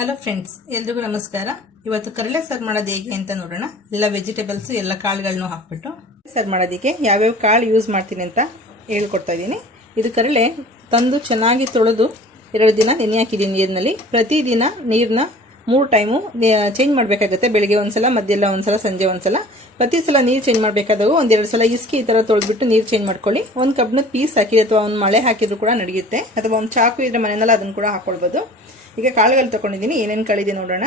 Hello friends, ಎಲ್ರಿಗೂ ನಮಸ್ಕಾರ. ಇವತ್ತು ಕರಳೆ ಸಾರು ಮಾಡೋದು ಹೇಗೆ ಅಂತ ನೋಡೋಣ. ಎಲ್ಲ ವೆಜಿಟೇಬಲ್ಸ್ ಎಲ್ಲ ಕಾಳುಗಳನ್ನು ಹಾಕ್ಬಿಟ್ಟು ಸಾರು ಮಾಡೋದಕ್ಕೆ ಯಾವ್ಯಾವ ಕಾಳು ಯೂಸ್ ಮಾಡ್ತೀನಿ ಅಂತ ಹೇಳ್ಕೊಡ್ತಾ ಇದ್ದೀನಿ. ಇದು ಕರಳೆ ತಂದು ಚೆನ್ನಾಗಿ ತೊಳೆದು 2 ದಿನ ನೆನೆ ಹಾಕಿದ್ದೀನಿ ನೀರಿನಲ್ಲಿ. ಪ್ರತಿದಿನ ನೀರನ್ನ 3 ಟೈಮು ಚೇಂಜ್ ಮಾಡಬೇಕಾಗುತ್ತೆ. ಬೆಳಿಗ್ಗೆ ಒಂದ್ಸಲ, ಮಧ್ಯಾಹ್ನ ಒಂದ್ಸಲ, ಸಂಜೆ ಒಂದ್ಸಲ. ಪ್ರತಿ ಸಲ ನೀರು ಚೇಂಜ್ ಮಾಡಬೇಕಾದಾಗ 1-2 ಸಲ ಇಸ್ಕಿ ಈ ಥರ ತೊಳೆದ್ಬಿಟ್ಟು ನೀರು ಚೇಂಜ್ ಮಾಡ್ಕೊಳ್ಳಿ. ಒಂದು ಕಬ್ಬಿಣದ ಪೀಸ್ ಹಾಕಿ ಅಥವಾ ಒಂದು ಮಳೆ ಹಾಕಿದ್ರು ಕೂಡ ನಡೆಯುತ್ತೆ, ಅಥವಾ ಒಂದು ಚಾಕು ಇದ್ರೆ ಮನೆಯಲ್ಲ ಅದನ್ನು ಕೂಡ ಹಾಕೊಳ್ಬೋದು. ಈಗ ಕಾಳುಗಳು ತಗೊಂಡಿದ್ದೀನಿ. ಏನೇನು ಕಾಳಿದೆ ನೋಡೋಣ.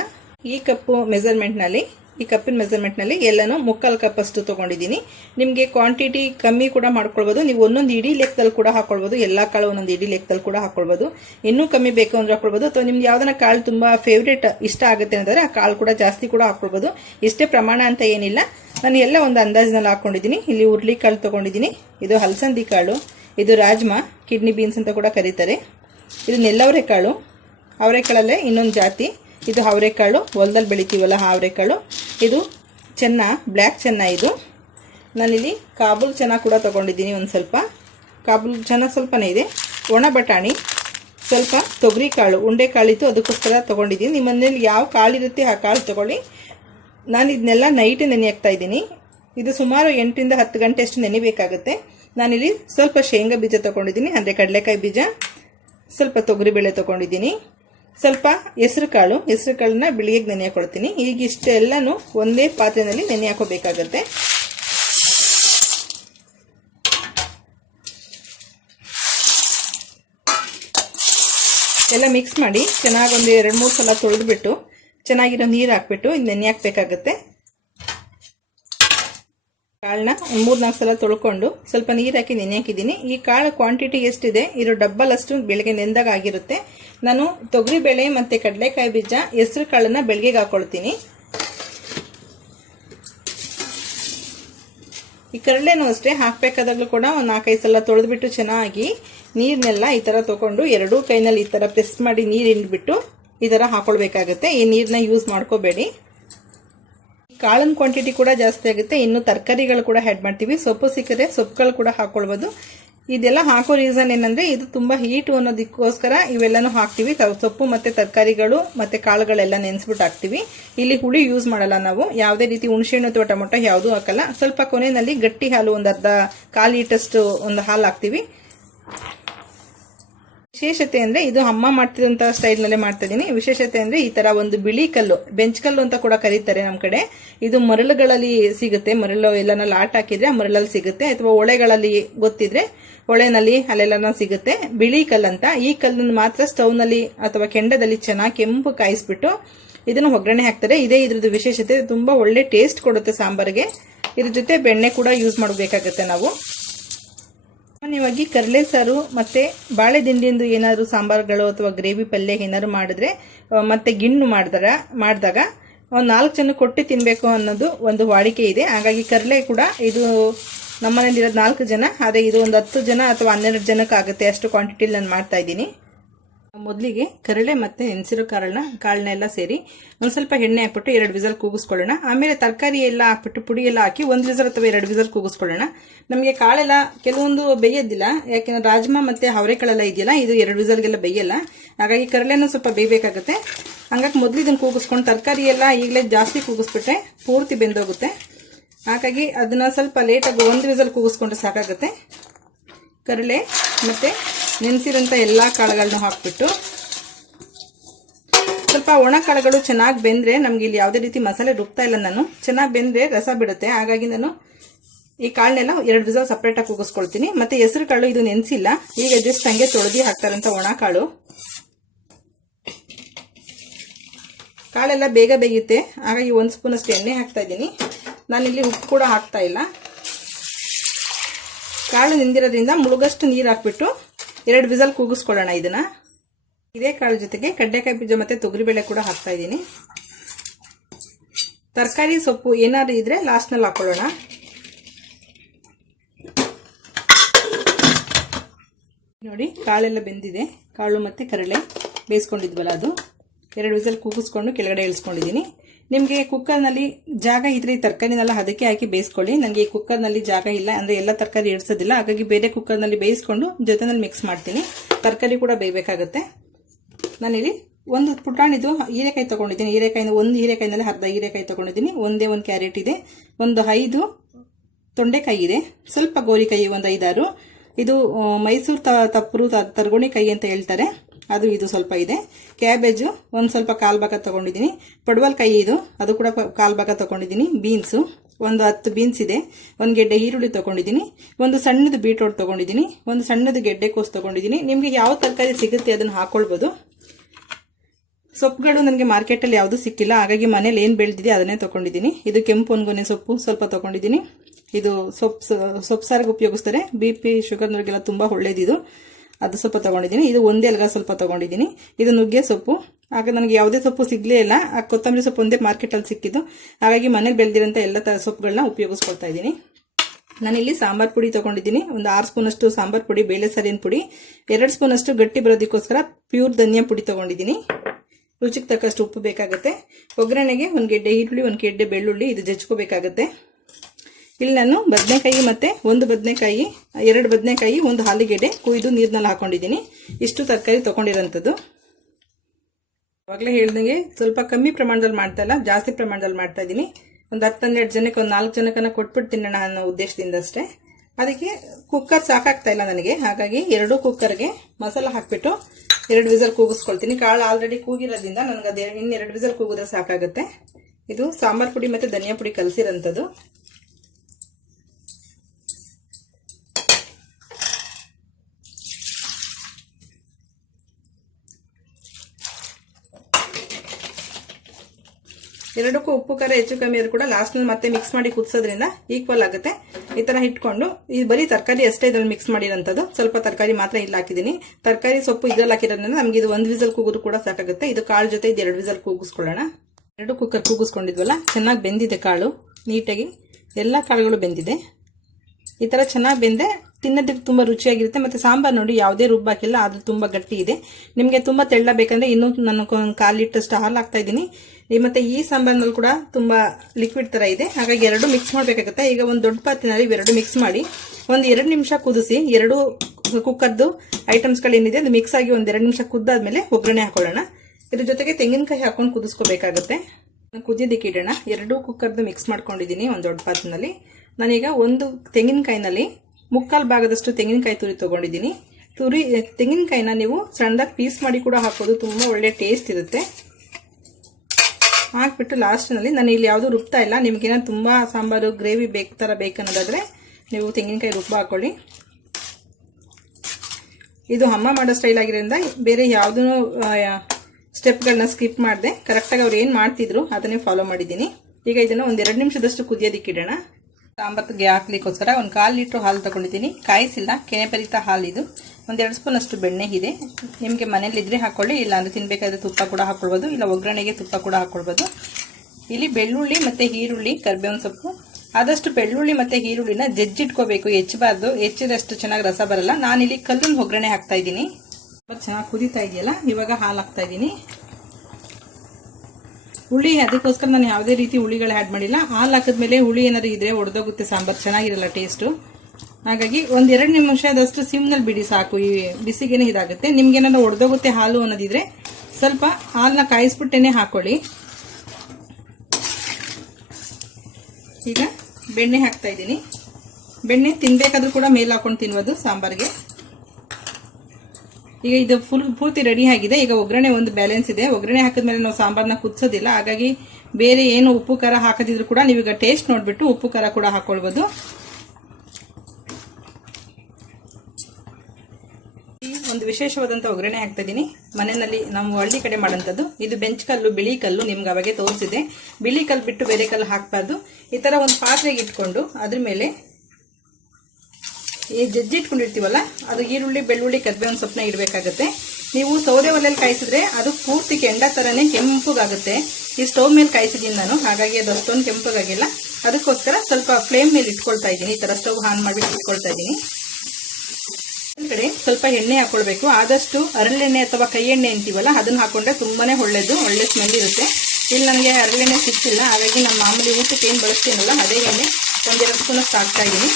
ಈ ಕಪ್ಪಿನ ಮೆಜರ್ಮೆಂಟ್ನಲ್ಲಿ ಎಲ್ಲನೂ 3/4 ಕಪ್ ಅಷ್ಟು ತಗೊಂಡಿದ್ದೀನಿ. ನಿಮಗೆ ಕ್ವಾಂಟಿಟಿ ಕಮ್ಮಿ ಕೂಡ ಮಾಡ್ಕೊಳ್ಬೋದು. ನೀವು ಒಂದೊಂದು ಇಡೀ ಲೆಕ್ಕದಲ್ಲಿ ಕೂಡ ಹಾಕೊಳ್ಬೋದು. ಎಲ್ಲ ಕಾಳು ಒಂದೊಂದು ಇಡೀ ಲೆಕ್ಕದಲ್ಲಿ ಕೂಡ ಹಾಕೊಳ್ಬೋದು. ಇನ್ನೂ ಕಮ್ಮಿ ಬೇಕು ಅಂದ್ರೆ ಹಾಕೊಳ್ಬೋದು, ಅಥವಾ ನಿಮ್ಗೆ ಯಾವ್ದನ್ನ ಕಾಳು ತುಂಬಾ ಫೇವ್ರೇಟ್ ಇಷ್ಟ ಆಗುತ್ತೆ ಅಂದರೆ ಆ ಕಾಳು ಕೂಡ ಜಾಸ್ತಿ ಕೂಡ ಹಾಕೊಳ್ಬೋದು. ಇಷ್ಟೇ ಪ್ರಮಾಣ ಅಂತ ಏನಿಲ್ಲ. ನಾನು ಎಲ್ಲ ಒಂದು ಅಂದಾಜಿನಲ್ಲಿ ಹಾಕೊಂಡಿದ್ದೀನಿ. ಇಲ್ಲಿ ಹುರ್ಲಿ ಕಾಳು ತಗೊಂಡಿದ್ದೀನಿ. ಇದು ಹಲಸಂದಿ ಕಾಳು, ಇದು ರಾಜ್ಮಾ, ಕಿಡ್ನಿ ಬೀನ್ಸ್ ಅಂತ ಕೂಡ ಕರೀತಾರೆ. ಇದು ನೆಲ್ಲವರೆ ಕಾಳು, ಅವರೆಕಾಳಲ್ಲೇ ಇನ್ನೊಂದು ಜಾತಿ. ಇದು ಅವರೆಕಾಳು, ಹೊಲದಲ್ಲಿ ಬೆಳಿತೀವಲ್ಲ ಅವರೆಕಾಳು. ಇದು ಚೆನ್ನ, ಬ್ಲ್ಯಾಕ್ ಚೆನ್ನ. ಇದು ನಾನಿಲ್ಲಿ ಕಾಬೂಲ್ ಚೆನ್ನ ಕೂಡ ತಗೊಂಡಿದ್ದೀನಿ. ಒಂದು ಸ್ವಲ್ಪ ಕಾಬೂಲ್ ಚೆನ್ನ ಸ್ವಲ್ಪನೇ ಇದೆ. ಒಣ ಬಟಾಣಿ, ಸ್ವಲ್ಪ ತೊಗರಿ ಕಾಳು, ಉಂಡೆ ಕಾಳಿತ್ತು, ಅದಕ್ಕೋಸ್ಕರ ತಗೊಂಡಿದ್ದೀನಿ. ನಿಮ್ಮ ಮನೇಲಿ ಯಾವ ಕಾಳಿರುತ್ತೆ ಆ ಕಾಳು ತಗೊಳ್ಳಿ. ನಾನು ಇದನ್ನೆಲ್ಲ ನೈಟ್ ನೆನೆ ಹಾಕ್ತಾ ಇದ್ದೀನಿ. ಇದು ಸುಮಾರು 8ರಿಂದ 10 ಗಂಟೆ ಅಷ್ಟು ನೆನೆಬೇಕಾಗುತ್ತೆ. ನಾನಿಲ್ಲಿ ಸ್ವಲ್ಪ ಶೇಂಗಾ ಬೀಜ ತಗೊಂಡಿದ್ದೀನಿ, ಅಂದರೆ ಕಡಲೆಕಾಯಿ ಬೀಜ. ಸ್ವಲ್ಪ ತೊಗರಿಬೇಳೆ ತಗೊಂಡಿದ್ದೀನಿ. ಸ್ವಲ್ಪ ಹೆಸರು ಕಾಳನ್ನ ಬೆಳಿಗ್ಗೆ ನೆನೆ ಹಾಕೊಳ್ತೀನಿ. ಈಗ ಇಷ್ಟೆಲ್ಲನೂ ಒಂದೇ ಪಾತ್ರೆಯಲ್ಲಿ ನೆನೆ ಹಾಕೋಬೇಕಾಗತ್ತೆ. ಎಲ್ಲ ಮಿಕ್ಸ್ ಮಾಡಿ ಚೆನ್ನಾಗಿ ಒಂದು 2-3 ಸಲ ತೊಳೆದ್ಬಿಟ್ಟು ಚೆನ್ನಾಗಿರೋ ನೀರು ಹಾಕ್ಬಿಟ್ಟು ನೆನೆ ಹಾಕಬೇಕಾಗತ್ತೆ. ಕಾಳನ್ನ 3-4 ಸಲ ತೊಳ್ಕೊಂಡು ಸ್ವಲ್ಪ ನೀರು ಹಾಕಿ ನೆನೆ ಹಾಕಿದ್ದೀನಿ. ಈ ಕಾಳು ಕ್ವಾಂಟಿಟಿ ಎಷ್ಟಿದೆ ಇರೋ ಡಬ್ಬಲ್ ಅಷ್ಟು ಬೆಳಗ್ಗೆ ನೆಂದಾಗ ಆಗಿರುತ್ತೆ. ನಾನು ತೊಗರಿಬೇಳೆ ಮತ್ತೆ ಕಡಲೆಕಾಯಿ ಬೀಜ, ಹೆಸರು ಕಾಳನ್ನ ಬೆಳಗ್ಗೆಗೆ ಹಾಕೊಳ್ತೀನಿ. ಈ ಕರಳೆನೂ ಅಷ್ಟೇ ಹಾಕಬೇಕಾದಾಗಲೂ ಕೂಡ ಒಂದು 4-5 ಸಲ ತೊಳೆದ್ಬಿಟ್ಟು ಚೆನ್ನಾಗಿ ನೀರನ್ನೆಲ್ಲ ಈ ತರ ತಗೊಂಡು 2 ಕೈನಲ್ಲಿ ಈ ತರ ಪ್ರೆಸ್ ಮಾಡಿ ನೀರು ಹಿಂಡ್ಬಿಟ್ಟು ಈ ತರ ಹಾಕೊಳ್ಬೇಕಾಗತ್ತೆ. ಈ ನೀರನ್ನ ಯೂಸ್ ಮಾಡ್ಕೋಬೇಡಿ. ಕಾಳಿನ ಕ್ವಾಂಟಿಟಿ ಕೂಡ ಜಾಸ್ತಿ ಆಗುತ್ತೆ. ಇನ್ನು ತರಕಾರಿಗಳು ಕೂಡ ಆ್ಯಡ್ ಮಾಡ್ತೀವಿ. ಸೊಪ್ಪು ಸಿಕ್ಕರೆ ಸೊಪ್ಪುಗಳು ಕೂಡ ಹಾಕೊಳ್ಬೋದು. ಇದೆಲ್ಲ ಹಾಕೋ ರೀಸನ್ ಏನಂದ್ರೆ ಇದು ತುಂಬಾ ಹೀಟು ಅನ್ನೋದಕ್ಕೋಸ್ಕರ ಇವೆಲ್ಲನೂ ಹಾಕ್ತಿವಿ. ಸೊಪ್ಪು ಮತ್ತೆ ತರಕಾರಿಗಳು ಮತ್ತೆ ಕಾಳುಗಳೆಲ್ಲ ನೆನೆಸ್ಬಿಟ್ಟು ಹಾಕ್ತಿವಿ. ಇಲ್ಲಿ ಹುಳಿ ಯೂಸ್ ಮಾಡಲ್ಲ ನಾವು. ಯಾವುದೇ ರೀತಿ ಹುಣಸೆಹಣ್ಣು ಅಥವಾ ಟೊಮೊಟೊ ಯಾವುದೂ ಹಾಕಲ್ಲ. ಸ್ವಲ್ಪ ಕೊನೆಯಲ್ಲಿ ಗಟ್ಟಿ ಹಾಲು, ಒಂದು ಅರ್ಧ 1/4 ಲೀಟರ್ಷ್ಟು ಒಂದು ಹಾಲು ಹಾಕ್ತಿವಿ. ವಿಶೇಷತೆ ಅಂದ್ರೆ ಇದು ಅಮ್ಮ ಮಾಡ್ತಿರೋಂತ ಸ್ಟೈಲ್ ನಲ್ಲೇ ಮಾಡ್ತಾ ಇದೀನಿ. ವಿಶೇಷತೆ ಅಂದ್ರೆ ಈ ತರ ಒಂದು ಬಿಳಿ ಕಲ್ಲು, ಬೆಂಚ್ ಕಲ್ಲು ಅಂತ ಕೂಡ ಕರೀತಾರೆ ನಮ್ ಕಡೆ. ಇದು ಮರಳುಗಳಲ್ಲಿ ಸಿಗುತ್ತೆ. ಮರಳು ಎಲ್ಲನ ಲಾಟ್ ಹಾಕಿದ್ರೆ ಮರಳಲ್ಲಿ ಸಿಗುತ್ತೆ, ಅಥವಾ ಹೊಳೆಗಳಲ್ಲಿ ಗೊತ್ತಿದ್ರೆ ಹೊಳೆನಲ್ಲಿ ಅಲ್ಲೆಲ್ಲ ಸಿಗುತ್ತೆ. ಬಿಳಿ ಕಲ್ಲಂತ. ಈ ಕಲ್ಲನ್ನು ಮಾತ್ರ ಸ್ಟವ್ ನಲ್ಲಿ ಅಥವಾ ಕೆಂಡದಲ್ಲಿ ಚೆನ್ನಾಗಿ ಕೆಂಪು ಕಾಯಿಸ್ಬಿಟ್ಟು ಇದನ್ನು ಒಗ್ಗರಣೆ ಹಾಕ್ತಾರೆ. ಇದೇ ಇದ್ರದ್ದು ವಿಶೇಷತೆ. ತುಂಬಾ ಒಳ್ಳೆ ಟೇಸ್ಟ್ ಕೊಡುತ್ತೆ ಸಾಂಬಾರಿಗೆ. ಇದ್ರ ಜೊತೆ ಬೆಣ್ಣೆ ಕೂಡ ಯೂಸ್ ಮಾಡಬೇಕಾಗತ್ತೆ ನಾವು. ಸಾಮಾನ್ಯವಾಗಿ ಕರಳೆ ಸಾರು ಮತ್ತೆ ಬಾಳೆ ದಿಂಡಿಂದು ಏನಾದ್ರು ಸಾಂಬಾರುಗಳು ಅಥವಾ ಗ್ರೇವಿ ಪಲ್ಯ ಏನಾದ್ರು ಮಾಡಿದ್ರೆ ಮತ್ತೆ ಗಿಣ್ಣು ಮಾಡಿದಾಗ ಒಂದು 4 ಜನ ಕೊಟ್ಟು ತಿನ್ಬೇಕು ಅನ್ನೋದು ಒಂದು ವಾಡಿಕೆ ಇದೆ. ಹಾಗಾಗಿ ಕರಳೆ ಕೂಡ ಇದು ನಮ್ಮನೇಲಿ ಇರೋದು 4 ಜನ, ಆದರೆ ಇದು ಒಂದು 10 ಜನ ಅಥವಾ 12 ಜನಕ್ಕೆ ಆಗುತ್ತೆ. ಅಷ್ಟು ಕ್ವಾಂಟಿಟಿಲಿ ನಾನು ಮಾಡ್ತಾ ಇದ್ದೀನಿ. ಮೊದಲಿಗೆ ಕರಳೆ ಮತ್ತೆ ನೆನೆಸಿರೋ ಕಾಳನ್ನೆಲ್ಲ ಸೇರಿ ಒಂದು ಸ್ವಲ್ಪ ಎಣ್ಣೆ ಹಾಕ್ಬಿಟ್ಟು 2 ವಿಸಲ್ ಕೂಗಿಸ್ಕೊಳ್ಳೋಣ. ಆಮೇಲೆ ತರಕಾರಿ ಎಲ್ಲ ಹಾಕ್ಬಿಟ್ಟು ಪುಡಿ ಎಲ್ಲ ಹಾಕಿ 1 ವಿಸಲ್ ಅಥವಾ 2 ವಿಸಲ್ ಕೂಗಿಸ್ಕೊಳ್ಳೋಣ. ನಮಗೆ ಕಾಳೆಲ್ಲ ಕೆಲವೊಂದು ಬೇಯೋದಿಲ್ಲ, ಯಾಕೆಂದ್ರೆ ರಾಜ್ಮಾ ಮತ್ತೆ ಅವರೆಕಾಳೆಲ್ಲ ಇದೆಯಲ್ಲ, ಇದು 2 ವಿಸಲ್ಗೆಲ್ಲ ಬೇಯಲ್ಲ. ಹಾಗಾಗಿ ಕರಳೆನೂ ಸ್ವಲ್ಪ ಬೇಯಬೇಕಾಗುತ್ತೆ. ಹಂಗಾಗಿ ಮೊದಲು ಇದನ್ನು ಕೂಗಿಸ್ಕೊಂಡು, ತರಕಾರಿ ಎಲ್ಲ ಈಗಲೇ ಜಾಸ್ತಿ ಕೂಗಿಸ್ಬಿಟ್ರೆ ಪೂರ್ತಿ ಬೆಂದೋಗುತ್ತೆ. ಹಾಗಾಗಿ ಅದನ್ನ ಸ್ವಲ್ಪ ಲೇಟಾಗಿ 1 ವಿಸಲ್ ಕೂಗಿಸ್ಕೊಂಡ್ರೆ ಸಾಕಾಗುತ್ತೆ. ಕರಳೆ ಮತ್ತೆ ನೆನೆಸಿರೋಂಥ ಎಲ್ಲ ಕಾಳುಗಳನ್ನ ಹಾಕ್ಬಿಟ್ಟು ಸ್ವಲ್ಪ ಒಣ ಕಾಳುಗಳು ಚೆನ್ನಾಗಿ ಬೆಂದ್ರೆ, ನಮ್ಗೆ ಇಲ್ಲಿ ಯಾವುದೇ ರೀತಿ ಮಸಾಲೆ ರುಬ್ತಾ ಇಲ್ಲ ನಾನು, ಚೆನ್ನಾಗಿ ಬೆಂದ್ರೆ ರಸ ಬಿಡುತ್ತೆ. ಹಾಗಾಗಿ ನಾನು ಈ ಕಾಳನ್ನೆಲ್ಲ 2 ವಿಸಲ್ ಸಪ್ರೇಟ್ ಆಗಿ ಕೂಗಿಸ್ಕೊಳ್ತೀನಿ. ಮತ್ತೆ ಹೆಸರು ಕಾಳು ಇದು ನೆನೆಸಿಲ್ಲ, ಈಗ ಜಸ್ಟ್ ಹಂಗೆ ತೊಳೆದಿ ಹಾಕ್ತಾರಂತ ಒಣ ಕಾಳು. ಕಾಳೆಲ್ಲ ಬೇಗ ಬೇಯುತ್ತೆ. ಹಾಗಾಗಿ 1 ಸ್ಪೂನ್ ಅಷ್ಟು ಎಣ್ಣೆ ಹಾಕ್ತಾ ಇದ್ದೀನಿ. ನಾನಿಲ್ಲಿ ಉಪ್ಪು ಕೂಡ ಹಾಕ್ತಾ ಇಲ್ಲ. ಕಾಳು ನೆಂದಿರೋದ್ರಿಂದ ಮುಳುಗಷ್ಟು ನೀರು ಹಾಕ್ಬಿಟ್ಟು 2 ವಿಸಲ್ ಕೂಗಿಸ್ಕೊಳ್ಳೋಣ. ಇದನ್ನ ಇದೇ ಕಾಳು ಜೊತೆಗೆ ಕಡಲೆಕಾಯಿ ಬೀಜ ಮತ್ತೆ ತೊಗರಿಬೇಳೆ ಕೂಡ ಹಾಕ್ತಾ ಇದ್ದೀನಿ. ತರಕಾರಿ ಸೊಪ್ಪು ಏನಾದ್ರು ಇದ್ರೆ ಲಾಸ್ಟ್ ನಲ್ಲಿ ಹಾಕೊಳ್ಳೋಣ. ನೋಡಿ ಕಾಳೆಲ್ಲ ಬೆಂದಿದೆ. ಕಾಳು ಮತ್ತೆ ಕರಳೆ ಬೇಯಿಸ್ಕೊಂಡಿದ್ವಲ್ಲ, ಅದು 2 ವಿಸಲ್ ಕೂಗಿಸ್ಕೊಂಡು ಕೆಳಗಡೆ ಇಳಿಸ್ಕೊಂಡಿದ್ದೀನಿ. ನಿಮಗೆ ಕುಕ್ಕರ್ನಲ್ಲಿ ಜಾಗ ಇದ್ರೆ ಈ ತರಕಾರಿನೆಲ್ಲ ಅದಕ್ಕೆ ಹಾಕಿ ಬೇಯಿಸ್ಕೊಳ್ಳಿ. ನನಗೆ ಈ ಕುಕ್ಕರ್ನಲ್ಲಿ ಜಾಗ ಇಲ್ಲ, ಅಂದ್ರೆ ಎಲ್ಲ ತರಕಾರಿ ಇಡ್ಸೋದಿಲ್ಲ. ಹಾಗಾಗಿ ಬೇರೆ ಕುಕ್ಕರ್ನಲ್ಲಿ ಬೇಯಿಸ್ಕೊಂಡು ಜೊತೆನಲ್ಲಿ ಮಿಕ್ಸ್ ಮಾಡ್ತೀನಿ. ತರಕಾರಿ ಕೂಡ ಬೇಯಬೇಕಾಗುತ್ತೆ. ನಾನಿಲ್ಲಿ ಒಂದು ಪುಟಾಣಿದು ಹೀರೆಕಾಯಿ ತೊಗೊಂಡಿದ್ದೀನಿ. ಹೀರೆಕಾಯಿನ ಒಂದು ಹೀರೆಕಾಯಿನಲ್ಲಿ ಅರ್ಧ ಹೀರೆಕಾಯಿ ತೊಗೊಂಡಿದ್ದೀನಿ. ಒಂದೇ ಒಂದು ಕ್ಯಾರೆಟ್ ಇದೆ. ಒಂದು 5 ತೊಂಡೆಕಾಯಿ ಇದೆ. ಸ್ವಲ್ಪ ಗೋರಿಕಾಯಿ ಒಂದು 5-6. ಇದು ಮೈಸೂರು ತಪ್ಪರು ತರ್ಗೋಣಿಕಾಯಿ ಅಂತ ಹೇಳ್ತಾರೆ, ಅದು ಇದು ಸ್ವಲ್ಪ ಇದೆ. ಕ್ಯಾಬೇಜು ಒಂದು ಸ್ವಲ್ಪ 1/4 ಭಾಗ ತೊಗೊಂಡಿದ್ದೀನಿ. ಪಡವಲಕಾಯಿ ಇದು, ಅದು ಕೂಡ 1/4 ಭಾಗ ತೊಗೊಂಡಿದ್ದೀನಿ. ಬೀನ್ಸು ಒಂದು 10 ಬೀನ್ಸ್ ಇದೆ. ಒಂದು ಗೆಡ್ಡೆ ಈರುಳ್ಳಿ ತೊಗೊಂಡಿದ್ದೀನಿ. ಒಂದು ಸಣ್ಣದು ಬೀಟ್ರೋಟ್ ತೊಗೊಂಡಿದ್ದೀನಿ. ಒಂದು ಸಣ್ಣದು ಗೆಡ್ಡೆಕೋಸು ತೊಗೊಂಡಿದ್ದೀನಿ. ನಿಮಗೆ ಯಾವ ತರಕಾರಿ ಸಿಗುತ್ತೆ ಅದನ್ನು ಹಾಕೊಳ್ಬೋದು. ಸೊಪ್ಪುಗಳು ನನಗೆ ಮಾರ್ಕೆಟಲ್ಲಿ ಯಾವುದೂ ಸಿಕ್ಕಿಲ್ಲ, ಹಾಗಾಗಿ ಮನೇಲಿ ಏನು ಬೆಳೆದಿದೆ ಅದನ್ನೇ ತೊಗೊಂಡಿದ್ದೀನಿ. ಇದು ಕೆಂಪು ಒಣಗೊನೆ ಸೊಪ್ಪು ಸ್ವಲ್ಪ ತೊಗೊಂಡಿದ್ದೀನಿ. ಇದು ಸೊಪ್ಪು ಸಾರಿಗೆ ಉಪಯೋಗಿಸ್ತಾರೆ, BP ಶುಗರ್ನವ್ರಿಗೆಲ್ಲ ತುಂಬ ಒಳ್ಳೇದಿದು. ಅದು ಸ್ವಲ್ಪ ತೊಗೊಂಡಿದ್ದೀನಿ. ಇದು ಒಂದೇ ಅಲ್ಗ ಸ್ವಲ್ಪ ತೊಗೊಂಡಿದ್ದೀನಿ. ಇದು ನುಗ್ಗೆ ಸೊಪ್ಪು. ಆಗ ನನಗೆ ಯಾವುದೇ ಸೊಪ್ಪು ಸಿಗಲೇ ಇಲ್ಲ, ಆ ಕೊತ್ತಂಬರಿ ಸೊಪ್ಪು ಒಂದೇ ಮಾರ್ಕೆಟಲ್ಲಿ ಸಿಕ್ಕಿದ್ದು, ಹಾಗಾಗಿ ಮನೇಲಿ ಬೆಳೆದಿರೋಂಥ ಎಲ್ಲ ಥರ ಸೊಪ್ಪುಗಳನ್ನ ಉಪಯೋಗಿಸ್ಕೊಳ್ತಾ ಇದ್ದೀನಿ. ನಾನಿಲ್ಲಿ ಸಾಂಬಾರ್ ಪುಡಿ ತೊಗೊಂಡಿದ್ದೀನಿ. ಒಂದು 6 ಸ್ಪೂನಷ್ಟು ಸಾಂಬಾರ್ ಪುಡಿ, ಬೇಳೆ ಸಾರಿನ ಪುಡಿ, 2 ಸ್ಪೂನಷ್ಟು ಗಟ್ಟಿ ಬರೋದಕ್ಕೋಸ್ಕರ ಪ್ಯೂರ್ ಧನಿಯಾ ಪುಡಿ ತೊಗೊಂಡಿದ್ದೀನಿ. ರುಚಿಗೆ ತಕ್ಕಷ್ಟು ಉಪ್ಪು ಬೇಕಾಗುತ್ತೆ. ಒಗ್ಗರಣೆಗೆ ಒಂದು ಗೆಡ್ಡೆ ಈರುಳ್ಳಿ, ಒಂದು ಗೆಡ್ಡೆ ಬೆಳ್ಳುಳ್ಳಿ, ಇದು ಜಜ್ಕೋಬೇಕಾಗುತ್ತೆ. ಇಲ್ಲಿ ನಾನು ಬದನೆಕಾಯಿ ಮತ್ತು 1 ಬದನೆಕಾಯಿ, 2 ಬದನೆಕಾಯಿ, ಒಂದು ಆಲೂಗೆಡ್ಡೆ ಕುಯ್ದು ನೀರಿನಲ್ಲಿ ಹಾಕೊಂಡಿದ್ದೀನಿ. ಇಷ್ಟು ತರಕಾರಿ ತೊಗೊಂಡಿರೋಂಥದ್ದು. ಅವಾಗಲೇ ಹೇಳ್ದಂಗೆ ಸ್ವಲ್ಪ ಕಮ್ಮಿ ಪ್ರಮಾಣದಲ್ಲಿ ಮಾಡ್ತಾ ಇಲ್ಲ, ಜಾಸ್ತಿ ಪ್ರಮಾಣದಲ್ಲಿ ಮಾಡ್ತಾ ಇದ್ದೀನಿ. ಒಂದು 10-12 ಜನಕ್ಕೆ, ಒಂದು 4 ಜನಕ್ಕನ್ನ ಕೊಟ್ಬಿಟ್ಟು ತಿನ್ನೋಣ ಅನ್ನೋ ಉದ್ದೇಶದಿಂದ ಅಷ್ಟೇ. ಅದಕ್ಕೆ ಕುಕ್ಕರ್ ಸಾಕಾಗ್ತಾ ಇಲ್ಲ ನನಗೆ, ಹಾಗಾಗಿ 2 ಕುಕ್ಕರ್ಗೆ ಮಸಾಲ ಹಾಕ್ಬಿಟ್ಟು 2 ವಿಸಲ್ ಕೂಗಿಸ್ಕೊಳ್ತೀನಿ. ಕಾಳು ಆಲ್ರೆಡಿ ಕೂಗಿರೋದ್ರಿಂದ ನನಗೆ ಅದು ಇನ್ನು 2 ವಿಸಲ್ ಕೂಗಿದ್ರೆ ಸಾಕಾಗುತ್ತೆ. ಇದು ಸಾಂಬಾರ್ ಪುಡಿ ಮತ್ತು ಧನಿಯಾ ಪುಡಿ ಕಲಸಿರೋಂಥದ್ದು. ಎರಡಕ್ಕೂ ಉಪ್ಪು ಖಾರ ಹೆಚ್ಚು ಕಮ್ಮಿ ಆದ್ರೂ ಕೂಡ ಲಾಸ್ಟ್ನಲ್ಲಿ ಮತ್ತೆ ಮಿಕ್ಸ್ ಮಾಡಿ ಕುದಿಸೋದ್ರಿಂದ ಈಕ್ವಲ್ ಆಗುತ್ತೆ. ಈ ತರ ಇಟ್ಕೊಂಡು, ಇದು ಬರೀ ತರಕಾರಿ ಅಷ್ಟೇ ಇದ್ರಲ್ಲಿ ಮಿಕ್ಸ್ ಮಾಡಿರೋಂಥದ್ದು, ಸ್ವಲ್ಪ ತರಕಾರಿ ಮಾತ್ರ ಇಲ್ಲಿ ಹಾಕಿದ್ದೀನಿ. ತರಕಾರಿ ಸೊಪ್ಪು ಇದ್ರಲ್ಲಿ ಹಾಕಿರೋದ್ರಿಂದ ನಮ್ಗೆ ಇದು 1 ವಿಸಲ್ ಕೂಗಿದ್ರು ಕೂಡ ಸಾಕಾಗುತ್ತೆ. ಇದು ಕಾಳು ಜೊತೆ ಇದು 2 ವಿಸಲ್ ಕೂಗಿಸ್ಕೊಳ್ಳೋಣ. 2 ಕುಕ್ಕರ್ ಕೂಗಿಸ್ಕೊಂಡಿದ್ವಲ್ಲ, ಚೆನ್ನಾಗಿ ಬೆಂದಿದೆ ಕಾಳು, ನೀಟಾಗಿ ಎಲ್ಲ ಕಾಳುಗಳು ಬೆಂದಿದೆ. ಈ ತರ ಚೆನ್ನಾಗಿ ಬೆಂದೆ ತಿನ್ನೋದಕ್ಕೆ ತುಂಬಾ ರುಚಿಯಾಗಿರುತ್ತೆ. ಮತ್ತೆ ಸಾಂಬಾರ್ ನೋಡಿ ಯಾವುದೇ ರುಬ್ಬಾಕಿಲ್ಲ, ಆದ್ರೂ ತುಂಬಾ ಗಟ್ಟಿ ಇದೆ. ನಿಮಗೆ ತುಂಬಾ ತೆಳ್ಳ ಬೇಕಂದ್ರೆ ಇನ್ನೂ ನಾನು 1/4 ಲೀಟರ್ ಹಾಲು ಹಾಕ್ತಾ ಇದ್ದೀನಿ. ಮತ್ತೆ ಈ ಸಾಂಬಾರ್ನಲ್ಲಿ ಕೂಡ ತುಂಬಾ ಲಿಕ್ವಿಡ್ ತರ ಇದೆ, ಹಾಗಾಗಿ 2 ಮಿಕ್ಸ್ ಮಾಡಬೇಕಾಗುತ್ತೆ. ಈಗ ಒಂದು ದೊಡ್ಡ ಪಾತ್ರೆನಲ್ಲಿ 2 ಮಿಕ್ಸ್ ಮಾಡಿ ಒಂದು 2 ನಿಮಿಷ ಕುದಿಸಿ, 2 ಕುಕ್ಕರ್ದು ಐಟಮ್ಸ್ಗಳೇನಿದೆ ಅದು ಮಿಕ್ಸ್ ಆಗಿ ಒಂದು 2 ನಿಮಿಷ ಕುದ್ದಾದ್ಮೇಲೆ ಒಗ್ಗರಣೆ ಹಾಕೊಳ್ಳೋಣ. ಇದ್ರ ಜೊತೆಗೆ ತೆಂಗಿನಕಾಯಿ ಹಾಕೊಂಡು ಕುದಿಸ್ಕೋಬೇಕಾಗುತ್ತೆ. ಕುದಿಯೋದಕ್ಕೆ ಇಡೋಣ. 2 ಕುಕ್ಕರ್ದು ಮಿಕ್ಸ್ ಮಾಡ್ಕೊಂಡಿದ್ದೀನಿ ಒಂದು ದೊಡ್ಡ ಪಾತ್ರೆನಲ್ಲಿ. ನಾನೀಗ ಒಂದು ತೆಂಗಿನಕಾಯಿನಲ್ಲಿ 3/4 ಭಾಗದಷ್ಟು ತೆಂಗಿನಕಾಯಿ ತುರಿ ತಗೊಂಡಿದ್ದೀನಿ. ತೆಂಗಿನಕಾಯಿನ ನೀವು ಸಣ್ಣದಾಗಿ ಪೀಸ್ ಮಾಡಿ ಕೂಡ ಹಾಕೋದು, ತುಂಬಾ ಒಳ್ಳೆ ಟೇಸ್ಟ್ ಇರುತ್ತೆ. ಹಾಕ್ಬಿಟ್ಟು ಲಾಸ್ಟ್ನಲ್ಲಿ ನಾನು ಇಲ್ಲಿ ಯಾವುದು ರುಬ್ತಾ ಇಲ್ಲ. ನಿಮ್ಗೇನ ತುಂಬಾ ಸಾಂಬಾರು ಗ್ರೇವಿ ಬೇಕನ್ನೋದಾದ್ರೆ ನೀವು ತೆಂಗಿನಕಾಯಿ ರುಬ್ಬ ಹಾಕೊಳ್ಳಿ. ಇದು ಅಮ್ಮ ಮಾಡೋ ಸ್ಟೈಲ್ ಆಗಿರೋದ್ರಿಂದ ಬೇರೆ ಯಾವುದೂ ಸ್ಟೆಪ್ಗಳನ್ನ ಸ್ಕಿಪ್ ಮಾಡಿದೆ, ಕರೆಕ್ಟಾಗಿ ಅವ್ರು ಏನು ಮಾಡ್ತಿದ್ರು ಅದನ್ನೇ ಫಾಲೋ ಮಾಡಿದ್ದೀನಿ. ಈಗ ಇದನ್ನು ಒಂದು 2 ನಿಮಿಷದಷ್ಟು ಕುದಿಯೋದಕ್ಕೆ ಇಡೋಣ. ಸಾಂಬಾರ್ಗೆ ಹಾಕ್ಲಿಕ್ಕೋಸ್ಕರ ಒಂದು 1/4 ಲೀಟರ್ ಹಾಲು ತಗೊಂಡಿದ್ದೀನಿ. ಕಾಯಿಸಿಲ್ಲ, ಕೆನೆಪರಿತ ಹಾಲು ಇದು. ಒಂದು 2 ಸ್ಪೂನ್ ಅಷ್ಟು ಬೆಣ್ಣೆ ಇದೆ. ನಿಮಗೆ ಮನೇಲಿದ್ರೆ ಹಾಕೊಳ್ಳಿ, ಇಲ್ಲ ಅಂದ್ರೆ ತಿನ್ಬೇಕಾದ್ರೆ ತುಪ್ಪ ಕೂಡ ಹಾಕೊಳ್ಬೋದು, ಇಲ್ಲ ಒಗ್ಗರಣೆಗೆ ತುಪ್ಪ ಕೂಡ ಹಾಕೊಳ್ಬೋದು. ಇಲ್ಲಿ ಬೆಳ್ಳುಳ್ಳಿ ಮತ್ತೆ ಈರುಳ್ಳಿ, ಕರಿಬೇವಿನ ಸೊಪ್ಪು. ಆದಷ್ಟು ಬೆಳ್ಳುಳ್ಳಿ ಮತ್ತೆ ಈರುಳ್ಳಿನ ಜಜ್ಜಿಟ್ಕೋಬೇಕು, ಹೆಚ್ಚಬಾರ್ದು. ಹೆಚ್ಚಿದಷ್ಟು ಚೆನ್ನಾಗಿ ರಸ ಬರಲ್ಲ. ನಾನಿಲ್ಲಿ ಕಲ್ಲಿನ ಒಗ್ಗರಣೆ ಹಾಕ್ತಾ ಇದ್ದೀನಿ. ಚೆನ್ನಾಗಿ ಕುದೀತಾ ಇದೆಯಲ್ಲ, ಇವಾಗ ಹಾಲು ಹಾಕ್ತಾ ಇದ್ದೀನಿ. ಹುಳಿ ಅದಕ್ಕೋಸ್ಕರ ನಾನು ಯಾವುದೇ ರೀತಿ ಹುಳಿಗಳು ಆ್ಯಡ್ ಮಾಡಿಲ್ಲ. ಹಾಲು ಹಾಕಿದ್ಮೇಲೆ ಹುಳಿ ಏನಾದ್ರು ಇದ್ರೆ ಒಡೆದೋಗುತ್ತೆ, ಸಾಂಬಾರು ಚೆನ್ನಾಗಿರಲ್ಲ ಟೇಸ್ಟು. ಹಾಗಾಗಿ ಒಂದು 2 ನಿಮಿಷದಷ್ಟು ಸಿಮ್ನಲ್ಲಿ ಬಿಡಿ ಸಾಕು, ಈ ಬಿಸಿಗೇನೆ ಇದಾಗುತ್ತೆ. ನಿಮ್ಗೇನಾದ್ರು ಒಡೆದೋಗುತ್ತೆ ಹಾಲು ಅನ್ನೋದಿದ್ರೆ ಸ್ವಲ್ಪ ಹಾಲನ್ನ ಕಾಯಿಸ್ಬಿಟ್ಟೇನೆ ಹಾಕೊಳ್ಳಿ. ಈಗ ಬೆಣ್ಣೆ ಹಾಕ್ತಾ ಇದ್ದೀನಿ. ಬೆಣ್ಣೆ ತಿನ್ಬೇಕಾದ್ರೂ ಕೂಡ ಮೇಲೆ ಹಾಕೊಂಡು ತಿನ್ಬೋದು ಸಾಂಬಾರ್ಗೆ. ಈಗ ಇದು ಪೂರ್ತಿ ರೆಡಿ ಆಗಿದೆ. ಈಗ ಒಗ್ಗರಣೆ ಒಂದು ಬ್ಯಾಲೆನ್ಸ್ ಇದೆ. ಒಗ್ಗರಣೆ ಹಾಕಿದ್ಮೇಲೆ ನಾವು ಸಾಂಬಾರ್ನ ಕುದಿಸೋದಿಲ್ಲ, ಹಾಗಾಗಿ ಬೇರೆ ಏನು ಉಪ್ಪು ಖಾರ ಹಾಕದಿದ್ರು ಕೂಡ ನೀವೀಗ ಟೇಸ್ಟ್ ನೋಡ್ಬಿಟ್ಟು ಉಪ್ಪು ಖಾರ ಕೂಡ ಹಾಕೊಳ್ಬೋದು. ಒಂದು ವಿಶೇಷವಾದಂತ ಒಗ್ಗರಣೆ ಹಾಕ್ತಾ ಇದೀನಿ. ಮನೆಯಲ್ಲಿ ನಾವು ಹಳ್ಳಿ ಕಡೆ ಮಾಡೋಂಥದ್ದು. ಇದು ಬೆಂಚ್ ಕಲ್ಲು, ಬಿಳಿ ಕಲ್ಲು, ನಿಮ್ಗೆ ಅವಾಗೆ ತೋರಿಸಿದೆ. ಬಿಳಿ ಕಲ್ಲು ಬಿಟ್ಟು ಬೇರೆ ಕಲ್ಲು ಹಾಕ್ಬಾರ್ದು. ಈ ತರ ಒಂದು ಪಾತ್ರೆಗೆ ಇಟ್ಕೊಂಡು ಅದ್ರ ಮೇಲೆ ಈ ಜಜ್ಜಿಟ್ಕೊಂಡಿರ್ತೀವಲ್ಲ, ಅದು ಈರುಳ್ಳಿ, ಬೆಳ್ಳುಳ್ಳಿ, ಕರಿಬೇವಿನ ಸೊಪ್ಪನ್ನ ಇಡಬೇಕಾಗುತ್ತೆ. ನೀವು ಸೌದೆ ಒಲೆಯಲ್ಲಿ ಕಾಯಿಸಿದ್ರೆ ಅದು ಪೂರ್ತಿ ಕೆಂಡ ತರನೇ ಕೆಂಪಗಾಗುತ್ತೆ. ಈ ಸ್ಟವ್ ಮೇಲೆ ಕಾಯಿಸಿದೀನಿ ನಾನು, ಹಾಗಾಗಿ ಅದು ಅಷ್ಟೊಂದು ಕೆಂಪಗಾಗಿಲ್ಲ. ಅದಕ್ಕೋಸ್ಕರ ಸ್ವಲ್ಪ ಫ್ಲೇಮ್ ಮೇಲೆ ಇಟ್ಕೊಳ್ತಾ ಇದ್ದೀನಿ. ಈ ತರ ಸ್ಟವ್ ಆನ್ ಮಾಡಿಬಿಟ್ಟು ಇಟ್ಕೊಳ್ತಾ ಇದ್ದೀನಿ. ಕಡೆ ಸ್ವಲ್ಪ ಎಣ್ಣೆ ಹಾಕೊಳ್ಬೇಕು. ಆದಷ್ಟು ಹರಳೆಣ್ಣೆ ಅಥವಾ ಕೈ ಎಣ್ಣೆ ಅಂತೀವಲ್ಲ, ಅದನ್ನ ಹಾಕೊಂಡ್ರೆ ತುಂಬಾನೇ ಒಳ್ಳೇದು, ಒಳ್ಳೆ ಸ್ಮೆಲ್ ಇರುತ್ತೆ. ಇಲ್ಲಿ ನನಗೆ ಹರಳೆಣ್ಣೆ ಸಿಕ್ತಿಲ್ಲ, ಹಾಗಾಗಿ ನಮ್ಮ ಮಾಮೂಲಿ ಊಟಕ್ಕೆ ಏನು ಬಳಸ್ತೀನಲ್ಲ ಅದೇ ಎಣ್ಣೆ 1-2 ಸ್ಪೂನ್ ಅಷ್ಟು ಹಾಕ್ತಾ ಇದ್ದೀನಿ.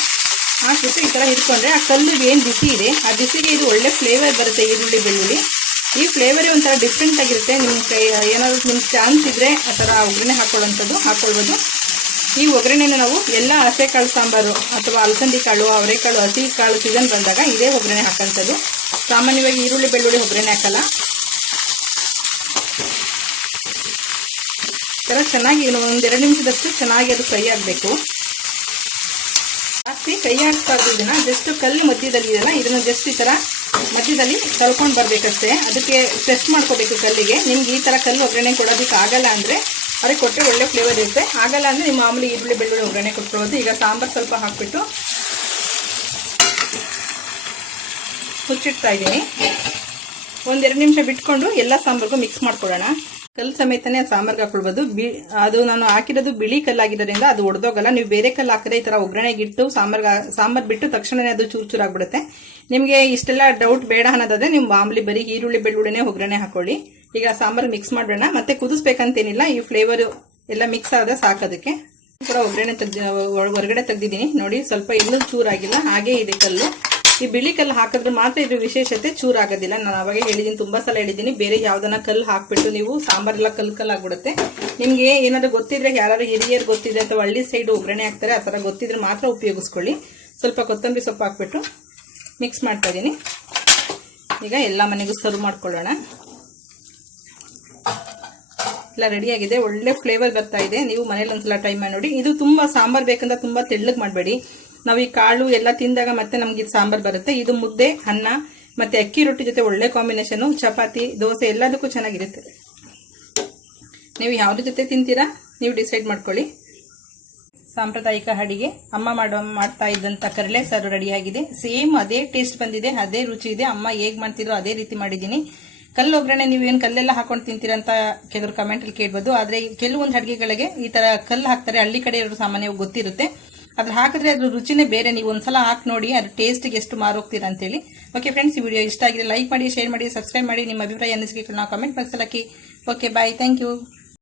ಹಾಕ್ಬಿಟ್ಟು ಈ ತರ ಇಟ್ಕೊಂಡ್ರೆ ಆ ಕಲ್ಲಿಗೆ ಏನು ಬಿಸಿ ಇದೆ, ಆ ಬಿಸಿಗೆ ಇದು ಒಳ್ಳೆ ಫ್ಲೇವರ್ ಬರುತ್ತೆ. ಈರುಳ್ಳಿ, ಬೆಳ್ಳುಳ್ಳಿ ಈ ಫ್ಲೇವರೇ ಒಂಥರ ಡಿಫ್ರೆಂಟ್ ಆಗಿರುತ್ತೆ. ನಿಮ್ಗೆ ಏನಾದರೂ ನಿಮ್ಗೆ ಚಾನ್ಸ್ ಇದ್ರೆ ಆ ಥರ ಒಗ್ಗರಣೆ ಹಾಕೊಳ್ಳೋಂಥದ್ದು ಹಾಕೊಳ್ಬೋದು. ಈ ಒಗ್ಗರಣೆನ ನಾವು ಎಲ್ಲ ಹಸೆ ಕಾಳು ಸಾಂಬಾರು ಅಥವಾ ಅಲಸಂದಿ ಕಾಳು, ಅವರೆಕಾಳು, ಹಸಿ ಕಾಳು ಸೀಸನ್ ಬಂದಾಗ ಇದೇ ಒಗ್ಗರಣೆ ಹಾಕೋಂಥದ್ದು. ಸಾಮಾನ್ಯವಾಗಿ ಈರುಳ್ಳಿ ಬೆಳ್ಳುಳ್ಳಿ ಒಗ್ಗರಣೆ ಹಾಕಲ್ಲ. ಥರ ಚೆನ್ನಾಗಿ 1-2 ನಿಮಿಷದಷ್ಟು ಚೆನ್ನಾಗಿ ಅದು ಫ್ರೈ ಆಗಬೇಕು. ಜಾಸ್ತಿ ಫ್ರೈ ಆಗ್ಬಾರ್ದು. ಇದನ್ನು ಜಸ್ಟ್ ಕಲ್ಲು ಮಧ್ಯದಲ್ಲಿ ಇದೆಯಲ್ಲ, ಇದನ್ನು ಜಸ್ಟ್ ಈ ಥರ ಮಧ್ಯದಲ್ಲಿ ತೊಳ್ಕೊಂಡು ಬರಬೇಕಷ್ಟೇ. ಅದಕ್ಕೆ ಪ್ರೆಸ್ ಮಾಡ್ಕೋಬೇಕು ಕಲ್ಲಿಗೆ. ನಿಮ್ಗೆ ಈ ಥರ ಕಲ್ಲು ಒಗ್ಗರಣೆ ಕೊಡೋದಕ್ಕೆ ಆಗಲ್ಲ ಅಂದರೆ ಅವ್ರಿಗೆ ಕೊಟ್ಟರೆ ಒಳ್ಳೆ ಫ್ಲೇವರ್ ಇರುತ್ತೆ. ಆಗಲ್ಲ ಅಂದರೆ ನಿಮ್ಮ ಮಾಮೂಲಿ ಈರುಳ್ಳಿ ಬೆಳ್ಳುಳ್ಳಿ ಒಗ್ಗರಣೆ ಕೊಟ್ಕೊಳ್ಳೋದು. ಈಗ ಸಾಂಬಾರು ಸ್ವಲ್ಪ ಹಾಕಿಬಿಟ್ಟು ಮುಚ್ಚಿಡ್ತಾ ಇದ್ದೀನಿ. 1-2 ನಿಮಿಷ ಬಿಟ್ಕೊಂಡು ಎಲ್ಲ ಸಾಂಬಾರಿಗೂ ಮಿಕ್ಸ್ ಮಾಡ್ಕೊಳ್ಳೋಣ. ಕಲ್ಲು ಸಮೇತನೇ ಸಾಂಬಾರ್ಗೆ ಹಾಕೊಳ್ಬೋದು. ಅದು ನಾನು ಹಾಕಿರೋದು ಬಿಳಿ ಕಲ್ಲಾಗಿರೋದ್ರಿಂದ ಅದು ಒಡೆದೋಗಲ್ಲ. ನೀವು ಬೇರೆ ಕಲ್ಲು ಹಾಕಿದ್ರೆ ಈ ಥರ ಒಗ್ಗರಣೆಗಿಟ್ಟು ಸಾಂಬಾರು ಬಿಟ್ಟು ತಕ್ಷಣನೇ ಅದು ಚೂರು ಚೂರಾಗ್ಬಿಡುತ್ತೆ. ನಿಮಗೆ ಇಷ್ಟೆಲ್ಲ ಡೌಟ್ ಬೇಡ ಅನ್ನೋದಾದ್ರೆ ನೀವು ಮಾಮೂಲಿ ಬರೀ ಈರುಳ್ಳಿ ಬೆಳ್ಳುಳ್ಳಿನೇ ಒಗ್ಗರಣೆ ಹಾಕೊಳ್ಳಿ. ಈಗ ಸಾಂಬಾರು ಮಿಕ್ಸ್ ಮಾಡೋಣ. ಮತ್ತೆ ಕುದಿಸ್ಬೇಕಂತೇನಿಲ್ಲ, ಈ ಫ್ಲೇವರ್ ಎಲ್ಲ ಮಿಕ್ಸ್ ಆದ ಸಾಕೋದಕ್ಕೆ. ಕೂಡ ಹೊರಗಡೆ ತೆಗ್ದಿದ್ದೀನಿ ನೋಡಿ. ಸ್ವಲ್ಪ ಇನ್ನೂ ಚೂರಾಗಿಲ್ಲ, ಹಾಗೇ ಇದೆ ಕಲ್ಲು. ಈ ಬಿಳಿ ಕಲ್ಲು ಹಾಕಿದ್ರೆ ಮಾತ್ರ ಇದ್ರ ವಿಶೇಷತೆ ಚೂರಾಗೋದಿಲ್ಲ. ನಾನು ಅವಾಗ ಹೇಳಿದ್ದೀನಿ, ತುಂಬಾ ಸಲ ಹೇಳಿದ್ದೀನಿ. ಬೇರೆ ಯಾವ್ದನ್ನ ಕಲ್ಲು ಹಾಕ್ಬಿಟ್ಟು ನೀವು ಸಾಂಬಾರೆಲ್ಲ ಕಲ್ಲಾಗ್ಬಿಡುತ್ತೆ. ನಿಮ್ಗೆ ಏನಾದ್ರು ಗೊತ್ತಿದ್ರೆ, ಯಾರು ಹಿರಿಯರು ಗೊತ್ತಿದ್ರೆ ಅಥವಾ ಹಳ್ಳಿ ಸೈಡ್ ಒಗ್ಗರಣೆ ಹಾಕ್ತಾರೆ, ಆ ಥರ ಗೊತ್ತಿದ್ರೆ ಮಾತ್ರ ಉಪಯೋಗಿಸ್ಕೊಳ್ಳಿ. ಸ್ವಲ್ಪ ಕೊತ್ತಂಬರಿ ಸೊಪ್ಪು ಹಾಕ್ಬಿಟ್ಟು ಮಿಕ್ಸ್ ಮಾಡ್ತಾ ಇದ್ದೀನಿ. ಈಗ ಎಲ್ಲ ಮನೆಗೂ ಸರ್ವ್ ಮಾಡ್ಕೊಳ್ಳೋಣ. ಎಲ್ಲ ರೆಡಿಯಾಗಿದೆ. ಒಳ್ಳೆ ಫ್ಲೇವರ್ ಬರ್ತಾ ಇದೆ. ನೀವು ಮನೇಲಿ ಒಂದ್ಸಲ ಟ್ರೈ ಮಾಡಿ ನೋಡಿ. ಇದು ತುಂಬಾ ಸಾಂಬಾರ್ ಬೇಕಂತ ತುಂಬಾ ತೆಳ್ಳಗೆ ಮಾಡಬೇಡಿ. ನಾವು ಈ ಕಾಳು ಎಲ್ಲ ತಿಂದಾಗ ಮತ್ತೆ ನಮ್ಗೆ ಇದು ಸಾಂಬಾರ್ ಬರುತ್ತೆ. ಇದು ಮುದ್ದೆ, ಅನ್ನ ಮತ್ತೆ ಅಕ್ಕಿ ರೊಟ್ಟಿ ಜೊತೆ ಒಳ್ಳೆ ಕಾಂಬಿನೇಷನ್. ಚಪಾತಿ, ದೋಸೆ ಎಲ್ಲದಕ್ಕೂ ಚೆನ್ನಾಗಿರುತ್ತೆ. ನೀವು ಯಾವ್ದ್ರ ಜೊತೆ ತಿಂತೀರಾ ನೀವು ಡಿಸೈಡ್ ಮಾಡ್ಕೊಳ್ಳಿ. ಸಾಂಪ್ರದಾಯಿಕ ಅಡಿಗೆ ಅಮ್ಮ ಮಾಡ್ತಾ ಇದ್ದಂತ ಕರಳೆ ಸಾರು ರೆಡಿಯಾಗಿದೆ. ಸೇಮ್ ಅದೇ ಟೇಸ್ಟ್ ಬಂದಿದೆ, ಅದೇ ರುಚಿ ಇದೆ. ಅಮ್ಮ ಹೇಗ್ ಮಾಡ್ತಿದ್ರು ಅದೇ ರೀತಿ ಮಾಡಿದ್ದೀನಿ. ಕಲ್ಲು ಒಗ್ಗರಣೆ ನೀವೇನು ಕಲ್ಲೆಲ್ಲ ಹಾಕೊಂಡು ತಿಂತೀರಾ ಅಂತ ಕೆಲವರು ಕಮೆಂಟ್ ಅಲ್ಲಿ ಕೇಳ್ಬೋದು. ಆದ್ರೆ ಕೆಲವೊಂದು ಅಡಿಗೆಗಳಿಗೆ ಈ ತರ ಕಲ್ಲು ಹಾಕ್ತಾರೆ. ಹಳ್ಳಿ ಕಡೆ ಇರೋರು ಸಾಮಾನ್ಯವಾಗಿ ಗೊತ್ತಿರುತ್ತೆ. ಅದ್ರ ಹಾಕಿದ್ರೆ ಅದ್ರ ರುಚಿನೇ ಬೇರೆ. ನೀವು ಒಂದ್ಸಲ ಹಾಕಿ ನೋಡಿ ಅದ್ರ ಟೇಸ್ಟ್ಗೆ ಎಷ್ಟು ಮಾರೋಗ್ತೀರಾ ಅಂತೇಳಿ. ಓಕೆ ಫ್ರೆಂಡ್ಸ್, ಈ ವಿಡಿಯೋ ಇಷ್ಟ ಆಗಿದೆ ಲೈಕ್ ಮಾಡಿ, ಶೇರ್ ಮಾಡಿ, ಸಬ್ಸ್ಕ್ರೈಬ್ ಮಾಡಿ. ನಿಮ್ಮ ಅಭಿಪ್ರಾಯ ಅನಿಸಿಕೆಗಳನ್ನ ಕಾಮೆಂಟ್ ಬಾಕ್ಸ್ ಅಲ್ಲಿ ಹಾಕಿ. Okay, bye, thank you.